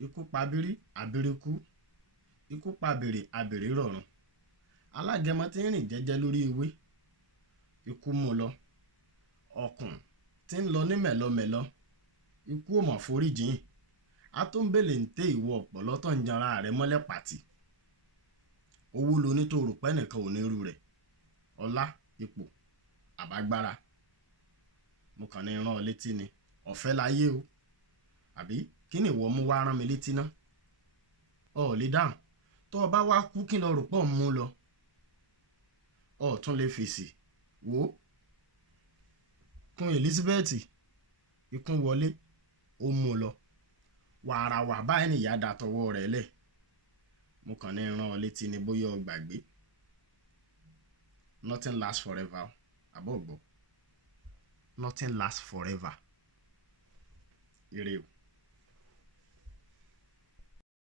Ikú pa abírí, abírí kú. Ikú pa abèrè, abèrè rọ̀run. Alágẹmọ tí ń rìn jẹ́jẹ́ lórí ewé, ikú mú lọ. Ọ̀kùn tí ń lọ ní mẹ̀lọmẹ̀lọ, ikú ò mọ̀ foríjìn. Atúnbèlè ń tẹ ìwọ ọ̀pọ̀lọ́ tó ń janra rẹ̀ mọ́lẹ̀ pàtì. Owó lo ní tó rò pé nìkan ò ní irú rẹ̀. Ọlá, ipò, àbágbára. Mo kàn ní rán ọ létí ni. Ọ̀fẹ́ láyé o. Àbí kí ni ìwọ mú wá rán mi létí ná? Ọ ò lè dáhùn. Tó o bá wá kú kí lọ rò pọ̀ mú lọ. Ọ tún lè fèsì. Wò ó. Kún Elizabeth, ikú wọlé, ó mú lọ. Wàràwà báyìí nìyá da tọwọ́ rẹ̀ lẹ̀. Mo kàn ní rán ọ létí ni bóyá o gbàgbé. Nothing lasts forever. Àbọ̀ gbọ́. Nothing lasts forever. Ire o.